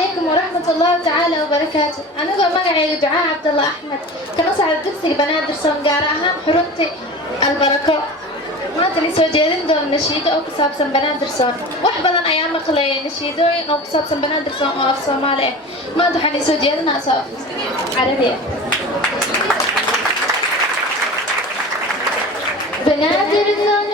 عليكم ورحمة الله تعالى وبركاته. أنا مقعي دعاء عبد الله أحمد كنصعد دكسي بنادر سونقار أهم حرمتي البركة. ما تني سو جيدين دون نشيدة أو كسابسن بنادر سون وحبلا أيام مقلي نشيدوين أو كسابسن بنادر سون أو في صومالي ما دحني سو جيدين أصاف عربية. بنادر سون